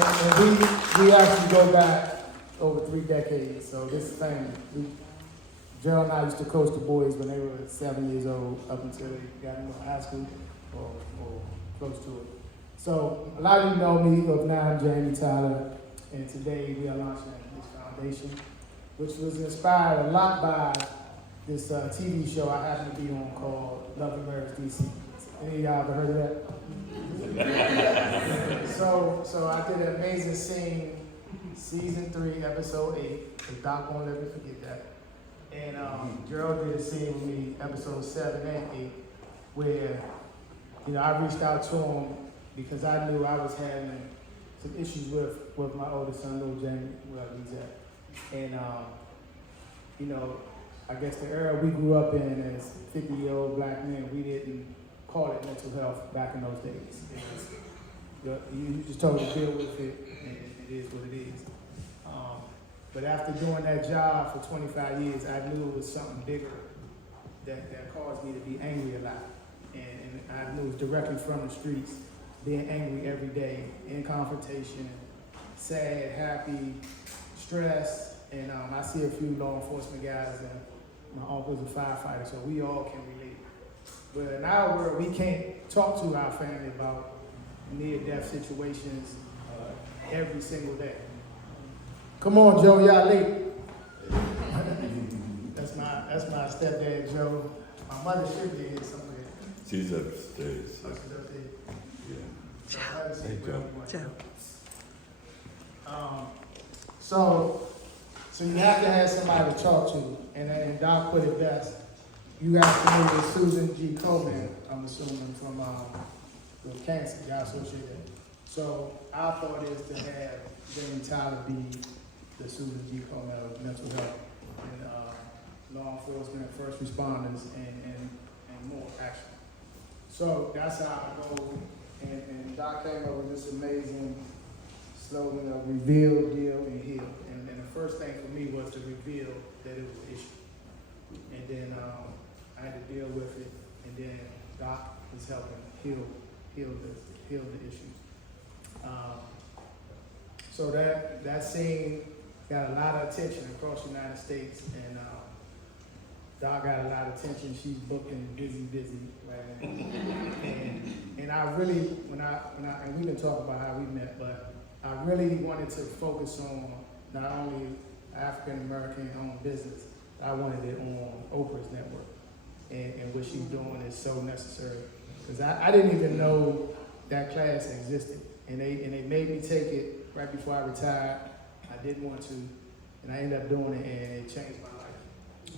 And we actually go back over 3 decades, so this is family. Jarriel and I used to coach the boys when they were 7 years old up until they got into high school or close to it. So a lot of you know me, but now I'm Jamie Tyler, and today we are launching this foundation, which was inspired a lot by this TV show I happen to be on called Love and Marriage DC. Any of y'all ever heard of that? So I did an amazing scene, season 3, episode 8. The doc won't let me forget that. And Jarriel did a scene with me, episode 7 and 8, where I reached out to him because I knew I was having some issues with my oldest son, little Jamie, wherever he's at. And I guess the era we grew up in as 50-year-old black men, we didn't call it mental health back in those days. You just told to deal with it, and it is what it is. But after doing that job for 25 years, I knew it was something bigger that caused me to be angry a lot. And I knew it was directly from the streets, being angry every day, in confrontation, sad, happy, stressed. And I see a few law enforcement guys, and my uncle's a firefighter, so we all can relate. But in our world, we can't talk to our family about near-death situations every single day. Come on, Joe, y'all late. That's my stepdad, Joe. My mother should be here somewhere. She's upstairs. Oh, she's upstairs. Yeah. Hey, Joe. So you have to have somebody to talk to, and Doc put it best. You guys familiar with Susan G. Komen, I'm assuming, from the cancer, y'all associated. So our thought is to have Jamie Tyler be the Susan G. Komen of mental health and law enforcement, first responders, and more action. So that's how I go. And Doc came up with this amazing slogan of reveal, deal, and heal. And the first thing for me was to reveal that it was an issue. And then I had to deal with it. And then Doc was helping heal the issues. So that scene got a lot of attention across the United States, and Doc got a lot of attention. She's booking busy, right? And I really, and we can talk about how we met, but I really wanted to focus on not only African American owned business, I wanted it on Oprah's network, and what she's doing is so necessary. Because I didn't even know that class existed, and they made me take it right before I retired. I didn't want to, and I ended up doing it, and it changed my life.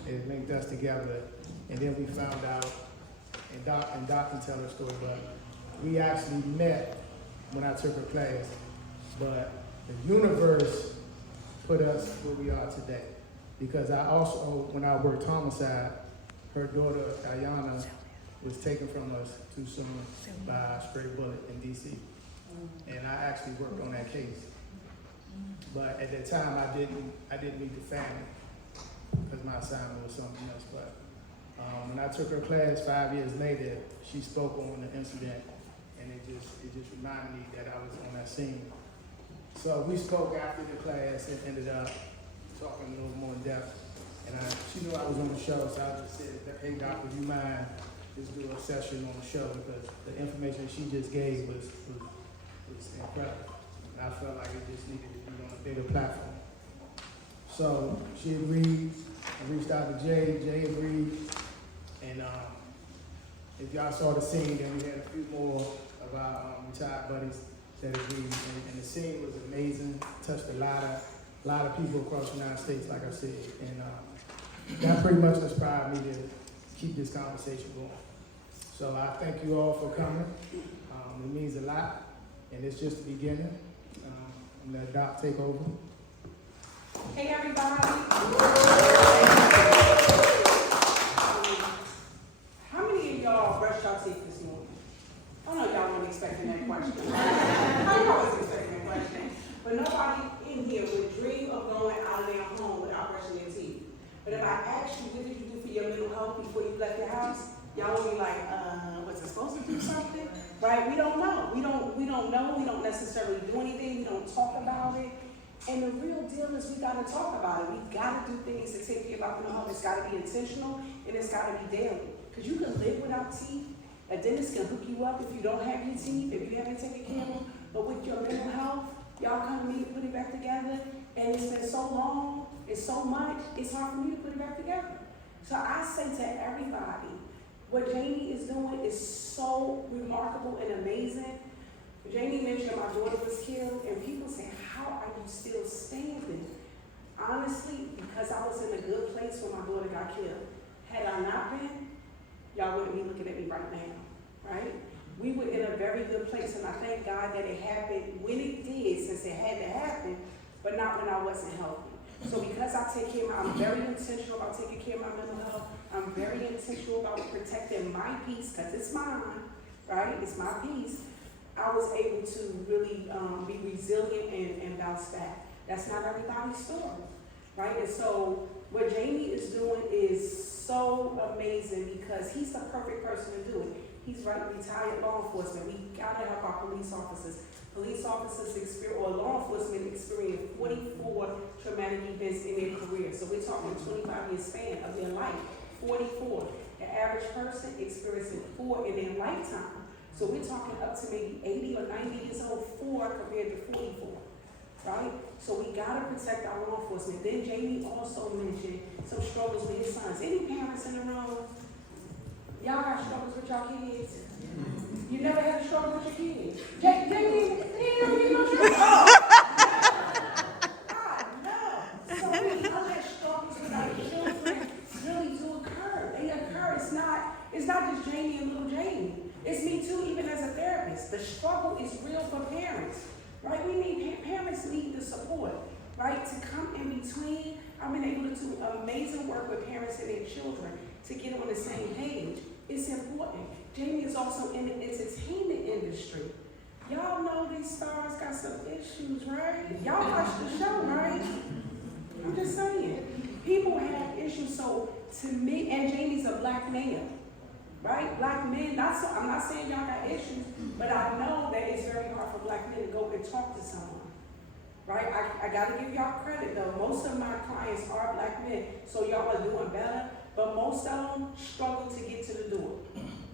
It linked us together, and then we found out, and Doc can tell her story, but we actually met when I took her class, but the universe put us where we are today. Because I also, when I worked homicide, her daughter, Diana, was taken from us too soon by a stray bullet in DC. And I actually worked on that case. But at that time, I didn't meet the family because my assignment was something else. But when I took her class 5 years later, she spoke on the incident, and it just reminded me that I was on that scene. So we spoke after the class and ended up talking a little more in depth. And she knew I was on the show, so I just said, hey Doc, would you mind just do a session on the show, because the information she just gave was incredible. And I felt like it just needed to be on a bigger platform. So she agreed. I reached out to Jay. Jay agreed. And if y'all saw the scene, then we had a few more of our retired buddies that agreed. And the scene was amazing. Touched a lot of people across the United States, like I said. And that pretty much inspired me to keep this conversation going. So I thank you all for coming. It means a lot, and it's just the beginning. I'm gonna let Doc take over. Hey everybody. How many of y'all brushed your teeth this morning? I know y'all weren't expecting that question. I was expecting that question. But nobody in here would dream of going out of their home without brushing their teeth. But if I asked you, what did you do for your mental health before you left your house? Y'all would be like, was it supposed to do something? Right? We don't know. We don't know. We don't necessarily necessarily do anything, we don't talk about it. And the real deal is we gotta talk about it. We gotta do things to take care of our mental health. It's gotta be intentional and it's gotta be daily. Because you can live without teeth. A dentist can hook you up if you don't have your teeth, if you haven't taken care of them. But with your mental health, y'all come to me to put it back together. And it's been so long, it's so much, it's hard for me to put it back together. So I say to everybody, what Jamie is doing is so remarkable and amazing. Jamie mentioned my daughter was killed, and people say, how are you still standing? Honestly, because I was in a good place when my daughter got killed. Had I not been, y'all wouldn't be looking at me right now, right? We were in a very good place, and I thank God that it happened when it did, since it had to happen, but not when I wasn't healthy. So because I take care of I'm very intentional about taking care of my mental health. I'm very intentional about protecting my peace, because it's mine, right? It's my peace. I was able to really be resilient and bounce back. That's not everybody's story, right? And so what Jamie is doing is so amazing because he's the perfect person to do it. He's retired law enforcement. We gotta help our police officers. Police officers law enforcement experience 44 traumatic events in their career. So we're talking 25-year span of their life, 44. The average person experiencing 4 in their lifetime. So we're talking up to maybe 80 or 90 years old, 4 compared to 44, right? So we gotta protect our law enforcement. Then Jamie also mentioned some struggles with his sons. Any parents in the room? Y'all got struggles with y'all kids? You never had a struggle with your kids? Jamie, you never get no trouble? God, no. So we know that struggles with our children really do occur. They occur. It's not just Jamie and little Jamie. It's me too, even as a therapist. The struggle is real for parents, right? Parents need the support, right? To come in between. I've been able to do amazing work with parents and their children to get on the same page. It's important. Jamie is also in the entertainment industry. Y'all know these stars got some issues, right? Y'all watch the show, right? I'm just saying. People have issues, so to me, and Jamie's a black man. Right? Black men, I'm not saying y'all got issues, but I know that it's very hard for black men to go and talk to someone. Right? I gotta give y'all credit though. Most of my clients are black men, so y'all are doing better, but most of them struggle to get to the door,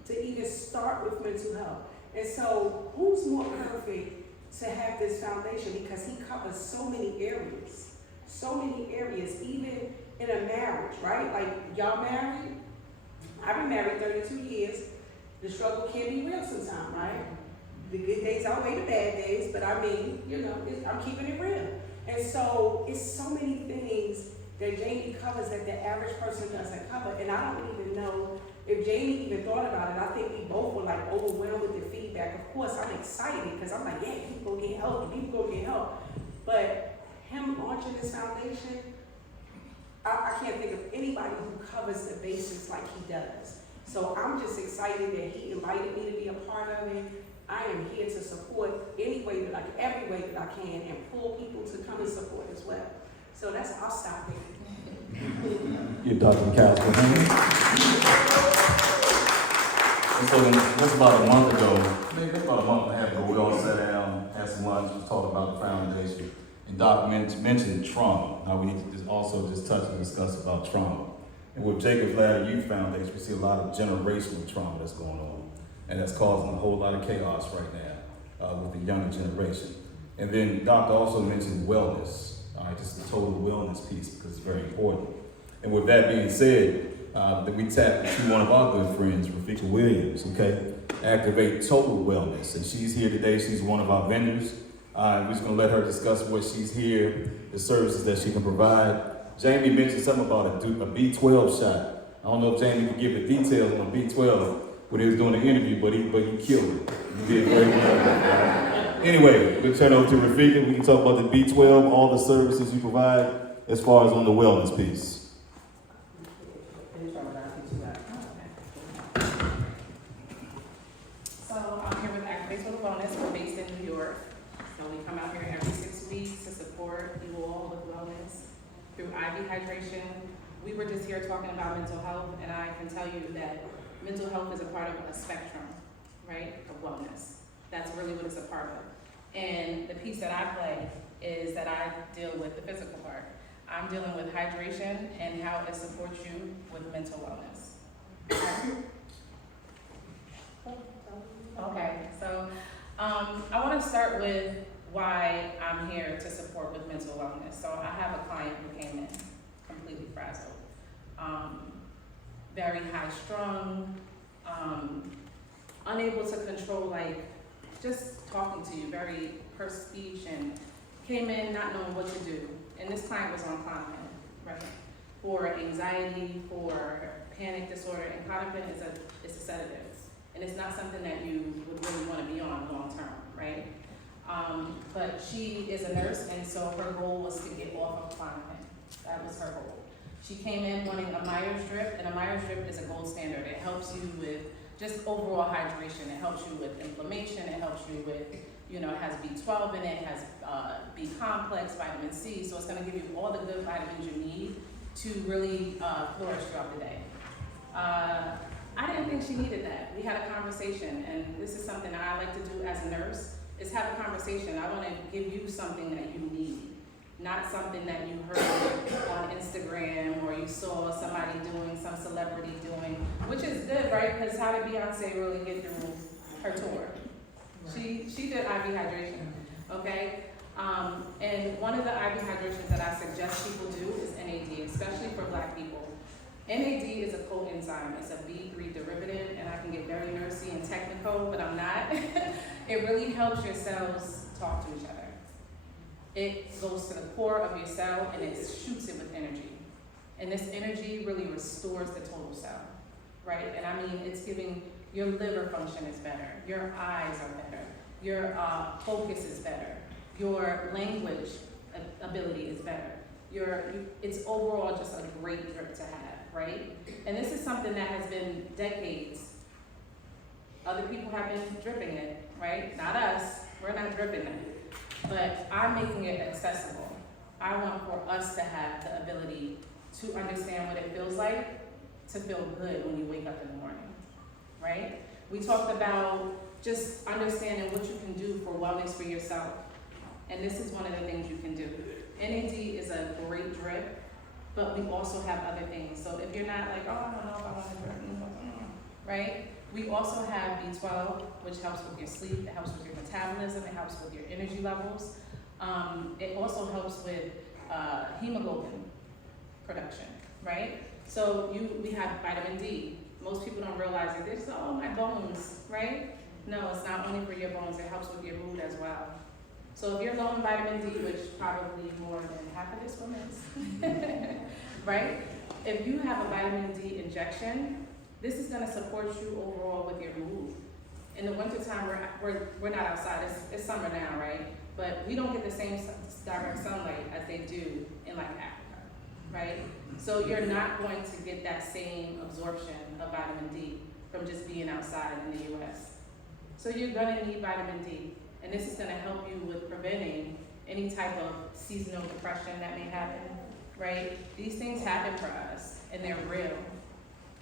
to even start with mental health. And so who's more perfect to have this foundation? Because he covers so many areas, even in a marriage, right? Like y'all married? I've been married 32 years. The struggle can be real sometimes, right? The good days outweigh the bad days, but I mean, I'm keeping it real. And so it's so many things that Jamie covers that the average person doesn't cover. And I don't even know if Jamie even thought about it. I think we both were like overwhelmed with the feedback. Of course, I'm excited because I'm like, yeah, people get help, But him launching this foundation, I can't think of anybody who covers the bases like he does. So I'm just excited that he invited me to be a part of it. I am here to support every way that I can and pull people to come and support as well. So I'll stop there. You're Dr. McAllister. So just about a month ago, maybe about a month and a half ago, we all sat down, had some lunch, and talked about the foundation. And Doc mentioned trauma. Now we need to also just touch and discuss about trauma. And with Jacob's Ladder Youth Foundation, we see a lot of generational trauma that's going on. And that's causing a whole lot of chaos right now with the younger generation. And then Doc also mentioned wellness, all right, just the total wellness piece, because it's very important. And with that being said, then we tapped into one of our good friends, Rafika Williams, okay? Activate Total Wellness. And she's here today. She's one of our vendors. We're just going to let her discuss what she's here, the services that she can provide. Jamie mentioned something about a B12 shot. I don't know if Jamie can give the details on B12 when he was doing the interview, but he killed it. He did very well. Anyway, we'll turn over to Rafika. We can talk about the B12, all the services you provide as far as on the wellness piece. So I'm here with Activate Total Wellness. We're based in New York. So we come out here every 6 weeks to support you all with wellness through IV hydration. We were just here talking about mental health, and I can tell you that mental health is a part of a spectrum, right, of wellness. That's really what it's a part of. And the piece that I play is that I deal with the physical part. I'm dealing with hydration and how it supports you with mental wellness. Okay, so I want to start with why I'm here to support with mental wellness. So I have a client who came in completely frazzled, very high strung, unable to control, like, just talking to you, very purse speech, and came in not knowing what to do. And this client was on Klonopin, right? For anxiety, for panic disorder, and Klonopin is a sedative. And it's not something that you would really want to be on long term, right? But she is a nurse, and so her goal was to get off of Klonopin. That was her goal. She came in wanting a Myers drip, and a Myers drip is a gold standard. It helps you with just overall hydration. It helps you with inflammation. It helps you with, it has B12 in it, it has B complex, vitamin C, so it's gonna give you all the good vitamins you need to really flourish throughout the day. I didn't think she needed that. We had a conversation, and this is something that I like to do as a nurse, is have a conversation. I wanna give you something that you need, not something that you heard on Instagram or you saw somebody doing, some celebrity doing, which is good, right? Because how did Beyonce really get through her tour? She did IV hydration, okay? And one of the IV hydrations that I suggest people do is NAD, especially for Black people. NAD is a coenzyme. It's a B3 derivative, and I can get very nursey and technical, but I'm not. It really helps your cells talk to each other. It goes to the core of your cell, and it shoots it with energy. And this energy really restores the total cell, right? And I mean, it's giving your liver function is better, your eyes are better, your focus is better, your language ability is better. It's overall just a great drip to have, right? And this is something that has been decades. Other people have been dripping it, right? Not us, we're not dripping it. But I'm making it accessible. I want for us to have the ability to understand what it feels like to feel good when you wake up in the morning, right? We talked about just understanding what you can do for wellness for yourself. And this is one of the things you can do. NAD is a great drip, but we also have other things. So if you're not like, oh, I don't know if I want to drip, right? We also have B12, which helps with your sleep, it helps with your metabolism, it helps with your energy levels. It also helps with hemoglobin production, right? So we have vitamin D. Most people don't realize it. They're just, oh, my bones, right? No, it's not only for your bones, it helps with your mood as well. So if you're low in vitamin D, which probably more than half of this woman is, right? If you have a vitamin D injection, this is gonna support you overall with your mood. In the wintertime, we're not outside, it's summer now, right? But we don't get the same direct sunlight as they do in like Africa, right? So you're not going to get that same absorption of vitamin D from just being outside in the US. So you're gonna need vitamin D, and this is gonna help you with preventing any type of seasonal depression that may happen, right? These things happen for us, and they're real.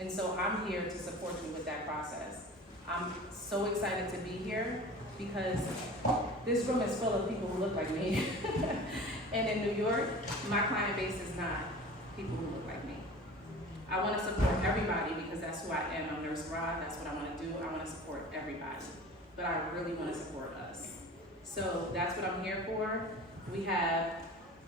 And so I'm here to support you with that process. I'm so excited to be here because this room is full of people who look like me. And in New York, my client base is not people who look like me. I want to support everybody because that's who I am. I'm Nurse Rod, that's what I want to do. I want to support everybody, but I really want to support us. So that's what I'm here for. We have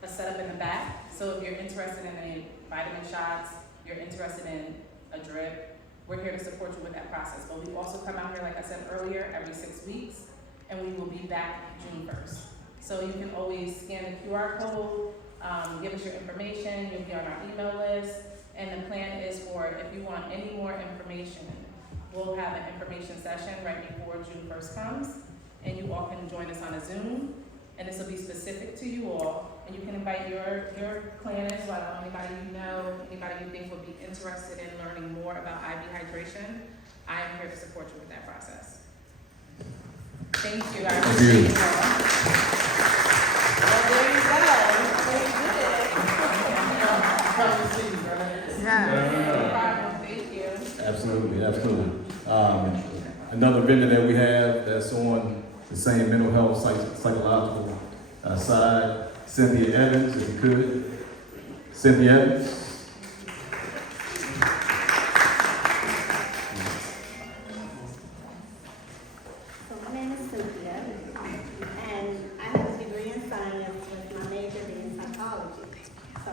a setup in the back. So if you're interested in any vitamin shots, you're interested in a drip, we're here to support you with that process. But we also come out here, like I said earlier, every 6 weeks, and we will be back June 1st. So you can always scan the QR code, give us your information, you'll be on our email list, and the plan is for, if you want any more information, we'll have an information session right before June 1st comes, and you all can join us on a Zoom, and this will be specific to you all, and you can invite your clan as well, anybody you know, anybody you think would be interested in learning more about IV hydration. I am here to support you with that process. Thank you. I appreciate you all. Well, there you go. No problem. Thank you. Absolutely, absolutely. Another vendor that we have that's on the same mental health, psychological side. Cynthia Evans, if you could. Cynthia Evans. So my name is Cynthia, and I have a degree in science with my major being psychology. So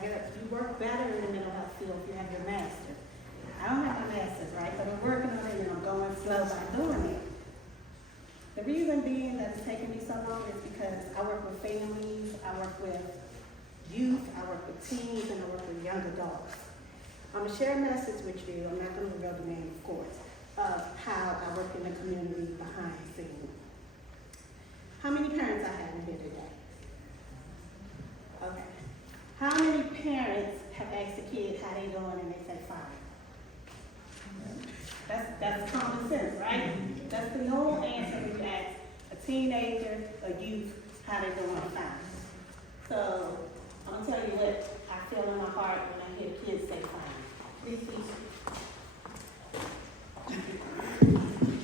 you work better in the mental health field if you have your master's. I don't have my master's, right? But I'm working on it and I'm going slow by doing it. The reason being that it's taking me so long is because I work with families, I work with youth, I work with teens, and I work with young adults. I'm gonna share a message with you, I'm not gonna reveal the name, of course, of how I work in the community behind the scenes. How many parents I have in here today? Okay. How many parents have asked a kid how they doing and they say fine? That's common sense, right? That's the whole answer when you ask a teenager, a youth, how they doing fine. So I'm gonna tell you what I feel in my heart when I hear kids say fine. Please.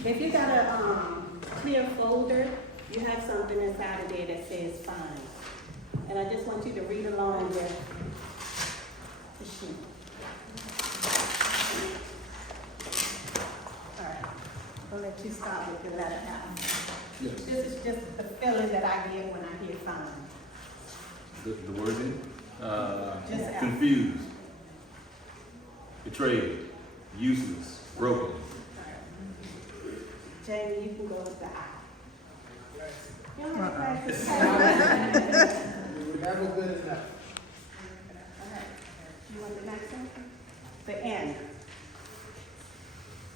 If you got a clear folder, you have something inside of there that says fine. And I just want you to read along with the sheet. All right, I'll let you start with the letter F. Yes. This is just the feeling that I get when I hear fine. The wording? Just F. Confused, betrayed, useless, broken. Jamie, you can go with the I. You don't have to practice. That was good enough. Okay. You want the next one? The N.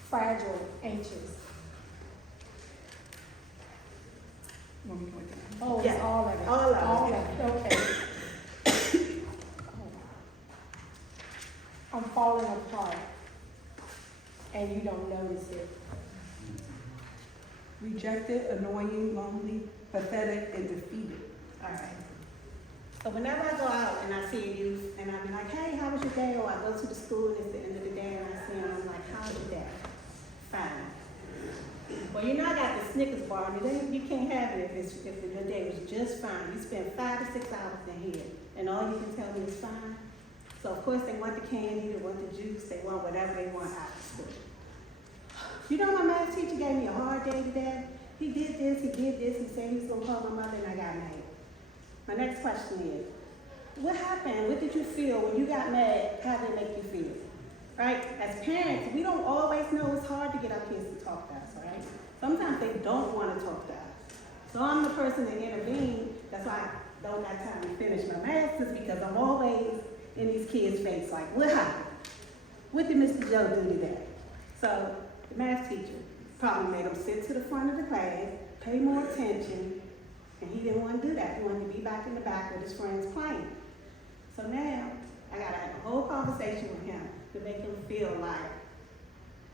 Fragile, anxious. Oh, Yeah. it's all of it. All of it. All of it, okay. I'm falling apart, and you don't notice it. Rejected, annoying, lonely, pathetic, and defeated. All right. So whenever I go out and I see a youth and I be like, hey, how was your day? Or I go to the school and it's the end of the day and I see them, I'm like, how's your day? Fine. Well, you know, I got the Snickers bar, and you can't have it if your day was just fine. You spend 5 to 6 hours in here, and all you can tell me is fine. So of course they want the candy, they want the juice, they want whatever they want out of school. You know, my math teacher gave me a hard day today. He did this, he said he was gonna call my mother, and I got mad. My next question is, what happened? What did you feel when you got mad? How did it make you feel? Right? As parents, we don't always know. It's hard to get our kids to talk to us, right? Sometimes they don't want to talk to us. So I'm the person that intervened. That's why I don't have time to finish my master's, because I'm always in these kids' face like, what happened? What did Mr. Joe do today? So the math teacher probably made him sit to the front of the class, pay more attention, and he didn't want to do that. He wanted to be back in the back with his friends playing. So now I gotta have a whole conversation with him to make him feel like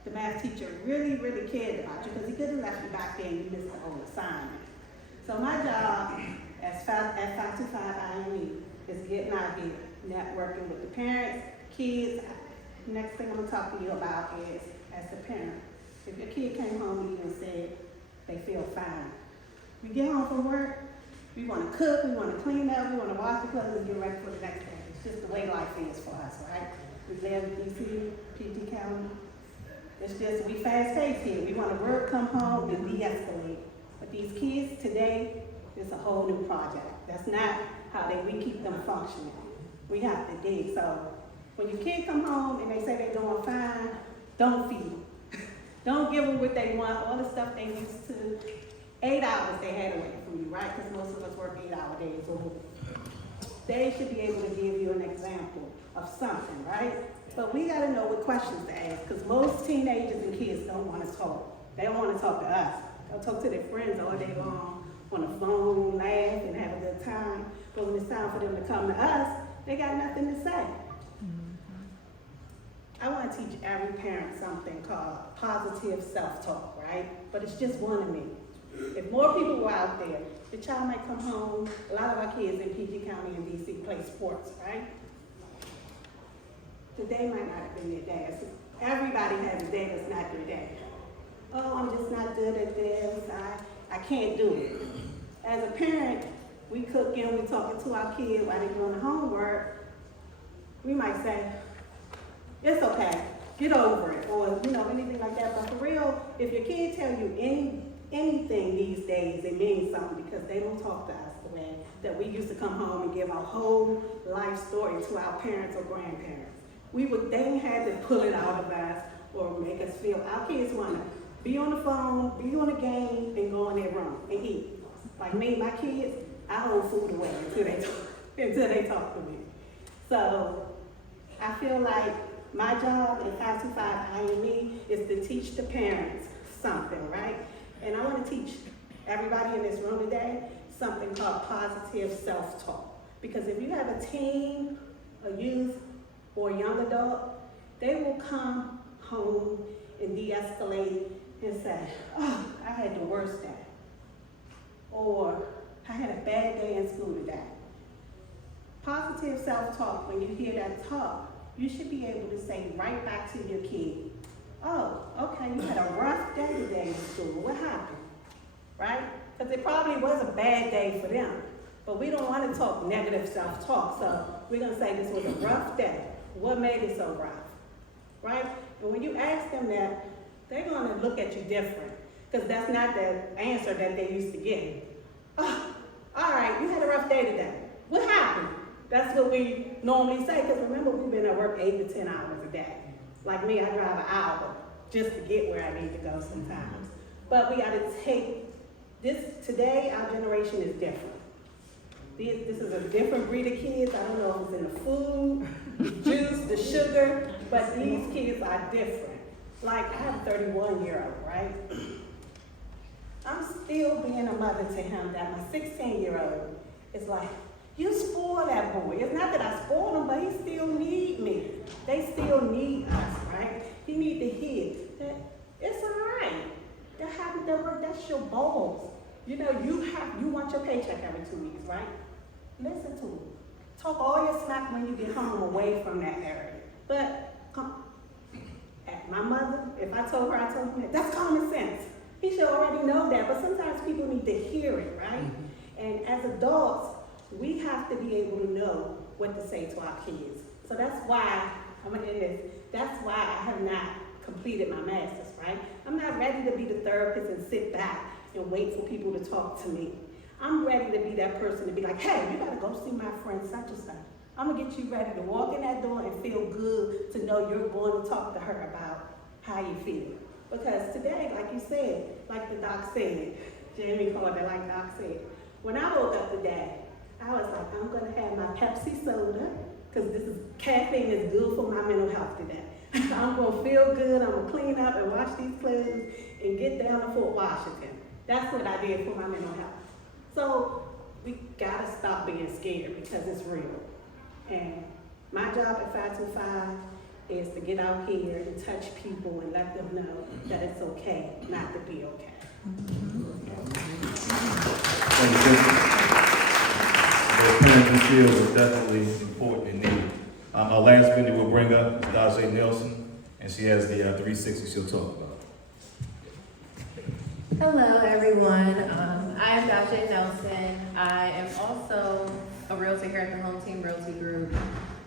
the math teacher really, really cared about you, because he could have left you back there and you missed the whole assignment. So my job at 525 IME is getting out here, networking with the parents, kids. Next thing I'm gonna talk to you about is, as the parent, if your kid came home to you and said they feel fine, we get home from work, we wanna cook, we wanna clean up, we wanna wash the clothes and get ready for the next day. It's just the way life is for us, right? We live in DC, PG County. It's just, we fast paced here. We wanna work, come home, and de-escalate. But these kids today, it's a whole new project. That's not how we keep them functioning. We have to dig. So when your kid come home and they say they're doing fine, don't feed them. Don't give them what they want, all the stuff they used to. 8 hours they had away from you, right? Because most of us work 8-hour days or more. They should be able to give you an example of something, right? But we gotta know what questions to ask, because most teenagers and kids don't wanna talk. They don't wanna talk to us. They'll talk to their friends all day long, on the phone, laugh, and have a good time. But when it's time for them to come to us, they got nothing to say. I wanna teach every parent something called positive self-talk, right? But it's just one of me. If more people were out there, the child might come home. A lot of our kids in PG County and DC play sports, right? Today might not have been their day. Everybody has a day that's not their day. Oh, I'm just not good at this. I I can't do it. As a parent, we cooking, we talking to our kids while they're doing the homework. We might say, it's okay, get over it, or anything like that. But for real, if your kid tell you anything these days, it means something, because they don't talk to us the way that we used to come home and give our whole life story to our parents or grandparents. They had to pull it out of us or make us feel. Our kids want to be on the phone, be on the game, and go in their room and eat. Like me, my kids, I hold food away until they talk to me. So I feel like my job in 525 IME is to teach the parents something, right? And I want to teach everybody in this room today something called positive self-talk. Because if you have a teen, a youth, or a young adult, they will come home and de-escalate and say, oh, I had the worst day. Or I had a bad day in school today. Positive self-talk, when you hear that talk, you should be able to say right back to your kid, oh, okay, you had a rough day today in school. What happened? Right? Because it probably was a bad day for them. But we don't want to talk negative self-talk. So we're going to say this was a rough day. What made it so rough? Right? And when you ask them that, they're going to look at you different. Because that's not the answer that they used to get. Oh, all right, you had a rough day today. What happened? That's what we normally say. Because remember, we've been at work 8 to 10 hours a day. Like me, I drive an hour just to get where I need to go sometimes. But we got to take this. Today, our generation is different. This is a different breed of kids. I don't know if it's in the food, the juice, the sugar, but these kids are different. Like, I have a 31-year-old, right? I'm still being a mother to him that my 16-year-old is like, you spoil that boy. It's not that I spoil him, but he still need me. They still need us, right? He need to hear that it's all right. That happened at work, that's your balls. You want your paycheck every 2 weeks, right? Listen to him. Talk all your smack when you get home away from that area. But my mother, if I told her, that's common sense. He should already know that, but sometimes people need to hear it, right? Mm-hmm. And as adults, we have to be able to know what to say to our kids. So that's why, I'm gonna end this, that's why I have not completed my master's, right? I'm not ready to be the therapist and sit back and wait for people to talk to me. I'm ready to be that person to be like, hey, you gotta go see my friend such and such. I'm gonna get you ready to walk in that door and feel good to know you're going to talk to her about how you feel. Because today, like you said, like the doc said, Jamie called it like Doc said, when I woke up today, I was like, I'm gonna have my Pepsi soda, because caffeine is good for my mental health today. I'm gonna feel good, I'm gonna clean up and wash these clothes and get down to Fort Washington. That's what I did for my mental health. So we gotta stop being scared because it's real. And my job at 525 is to get out here and touch people and let them know that it's okay not to be okay. Thank you. The parenting skills are definitely important and needed. Our last speaker we'll bring up is Dajay Nelson, and she has the 360 she'll talk about. Hello, everyone. I'm Dajay Nelson. I am also a realtor here at the Home Team Realty Group.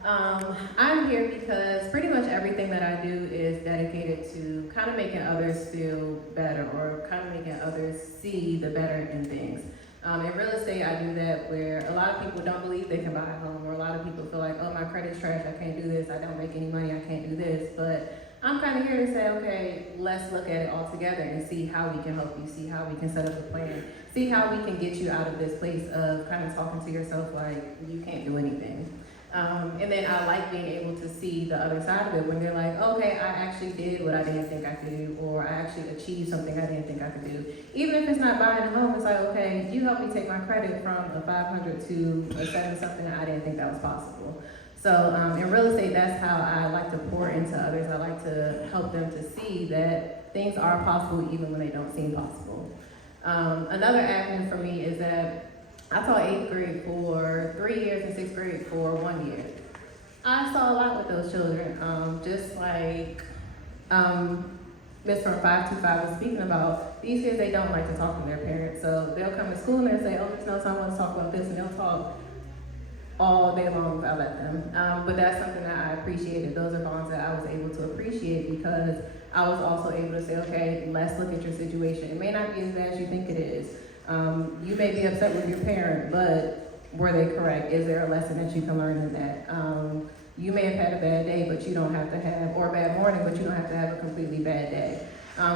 I'm here because pretty much everything that I do is dedicated to kind of making others feel better or kind of making others see the better in things. In real estate, I do that where a lot of people don't believe they can buy a home, or a lot of people feel like, oh, my credit's trash, I can't do this, I don't make any money, I can't do this. But I'm kind of here to say, okay, let's look at it all together and see how we can help you, see how we can set up a plan, see how we can get you out of this place of kind of talking to yourself like you can't do anything. And then I like being able to see the other side of it when they're like, okay, I actually did what I didn't think I could do, or I actually achieved something I didn't think I could do. Even if it's not buying a home, it's like, okay, you helped me take my credit from a 500 to a 7 something I didn't think that was possible. So in real estate, that's how I like to pour into others. I like to help them to see that things are possible even when they don't seem possible. Another avenue for me is that I taught 8th grade for 3 years and 6th grade for 1 year. I saw a lot with those children, just like Ms. from 525 was speaking about. these kids, they don't like to talk to their parents. So they'll come to school and they'll say, oh, there's no time, let's talk about this, and they'll talk all day long if I let them. But that's something that I appreciated. Those are bonds that I was able to appreciate because I was also able to say, okay, let's look at your situation. It may not be as bad as you think it is. You may be upset with your parent, but were they correct? Is there a lesson that you can learn in that? You may have had a bad day, but you don't have to have, or a bad morning, but you don't have to have a completely bad day.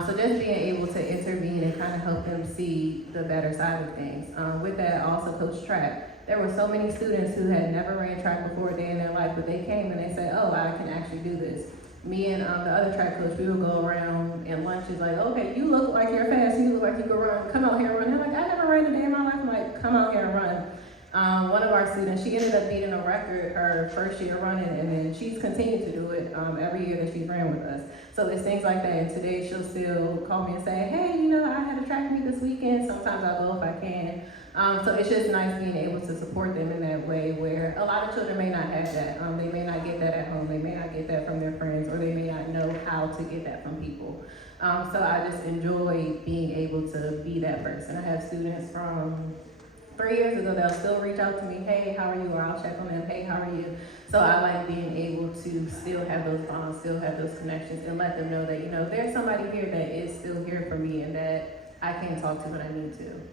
So just being able to intervene and kind of help them see the better side of things. With that, I also coach track. There were so many students who had never ran track before a day in their life, but they came and they said, oh, I can actually do this. Me and the other track coach, we would go around and lunch is like, okay, you look like you're fast, you look like you can run, come out here and run. They're like, I never ran a day in my life. I'm like, come out here and run. One of our students, she ended up beating a record her first year running, and then she's continued to do it every year that she's ran with us. So there's things like that, and today she'll still call me and say, hey, you know, I had a track meet this weekend. Sometimes I'll go if I can. So it's just nice being able to support them in that way where a lot of children may not have that. They may not get that at home. They may not get that from their friends, or they may not know how to get that from people. So I just enjoy being able to be that person. I have students from 3 years ago that'll still reach out to me, hey, how are you? Or I'll check on them, hey, how are you? So I like being able to still have those bonds, still have those connections, and let them know that, you know, there's somebody here that is still here for me and that I can talk to when I need to.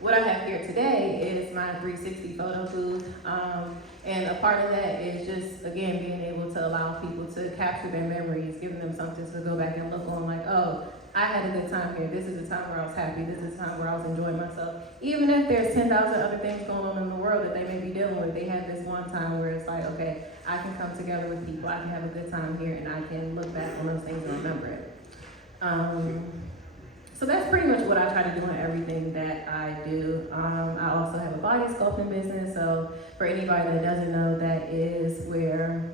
What I have here today is my 360 photo booth, and a part of that is just, again, being able to allow people to capture their memories, giving them something to go back and look on, like, oh, I had a good time here. This is the time where I was happy. This is the time where I was enjoying myself. Even if there's 10,000 other things going on in the world that they may be dealing with, they have this one time where it's like, okay, I can come together with people. I can have a good time here, and I can look back on those things and remember it. So that's pretty much what I try to do in everything that I do. I also have a body sculpting business. So for anybody that doesn't know, that is where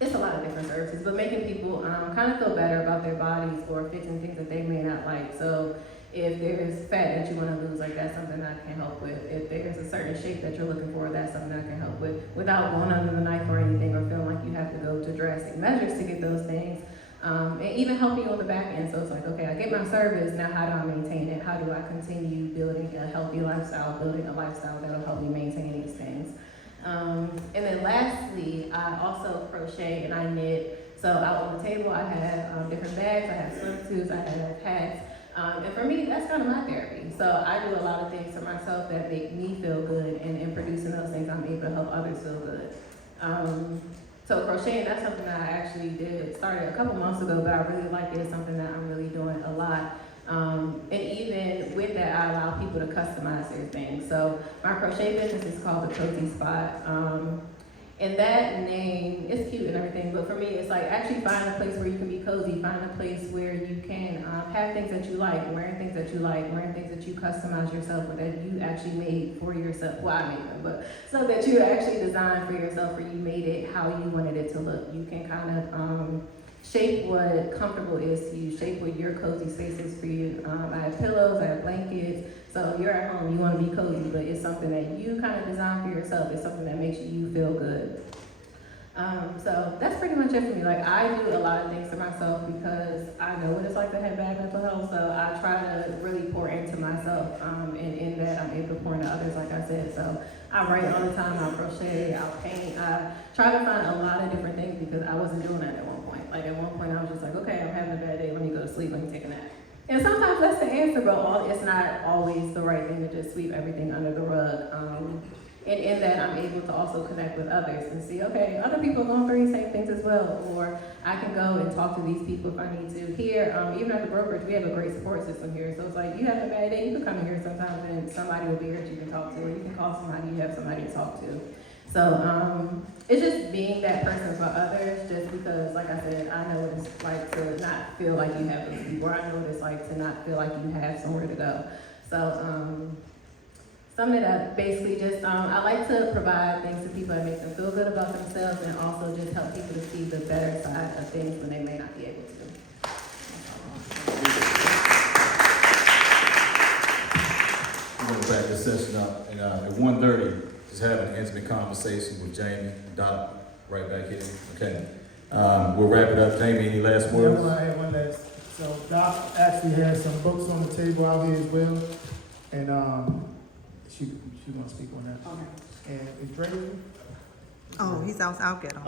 it's a lot of different services, but making people kind of feel better about their bodies or fixing things that they may not like. So if there's fat that you want to lose, like that's something that I can help with. If there's a certain shape that you're looking for, that's something that I can help with without going under the knife or anything or feeling like you have to go to drastic measures to get those things. And even helping you on the back end. So it's like, okay, I get my service, now how do I maintain it? How do I continue building a healthy lifestyle, building a lifestyle that'll help me maintain these things? And then lastly, I also crochet and I knit. So out on the table, I have different bags, I have swimsuits, I have hats. And for me, that's kind of my therapy. So I do a lot of things for myself that make me feel good, and in producing those things, I'm able to help others feel good. So crocheting, that's something that I actually started a couple months ago, but I really like it. It's something that I'm really doing a lot. And even with that, I allow people to customize their things. So my crochet business is called The Cozy Spot. And that name is cute and everything, but for me, it's like actually find a place where you can be cozy, find a place where you can have things that you like, wearing things that you like, wearing things that you customize yourself, or that you actually made for yourself. Well, I made them, but so that you actually designed for yourself, or you made it how you wanted it to look. You can kind of shape what comfortable is to you, shape what your cozy space is for you. I have pillows, I have blankets. So you're at home, you want to be cozy, but it's something that you kind of design for yourself. It's something that makes you feel good. So that's pretty much it for me. Like, I do a lot of things for myself because I know what it's like to have bad mental health. So I try to really pour into myself, and in that I'm able to pour into others, like I said. So I write all the time, I crochet, I paint. I try to find a lot of different things because I wasn't doing that at one point. Like at one point I was just like, okay, I'm having a bad day, let me go to sleep, let me take a nap. And sometimes that's the answer, but it's not always the right thing to just sweep everything under the rug. And in that, I'm able to also connect with others and see, okay, other people are going through the same things as well. Or I can go and talk to these people if I need to. Here, even at the brokerage, we have a great support system here. So it's like, you have a bad day, you can come in here sometimes and somebody will be here that you can talk to, or you can call somebody, you have somebody to talk to. So it's just being that person for others, just because, like I said, I know what it's like to not feel like you have those people. I know what it's like to not feel like you have somewhere to go. So something that basically just, I like to provide things to people that make them feel good about themselves, and also just help people to see the better side of things when they may not be able to. We're going to wrap this session up, and at 1:30, just have an intimate conversation with Jamie and Doc right back here. Okay. We'll wrap it up. Jamie, any last words? I have one last So Doc actually has some books on the table out here as well, and she wants to speak on that. Okay. And is Dre? Oh, he's out, I'll get him.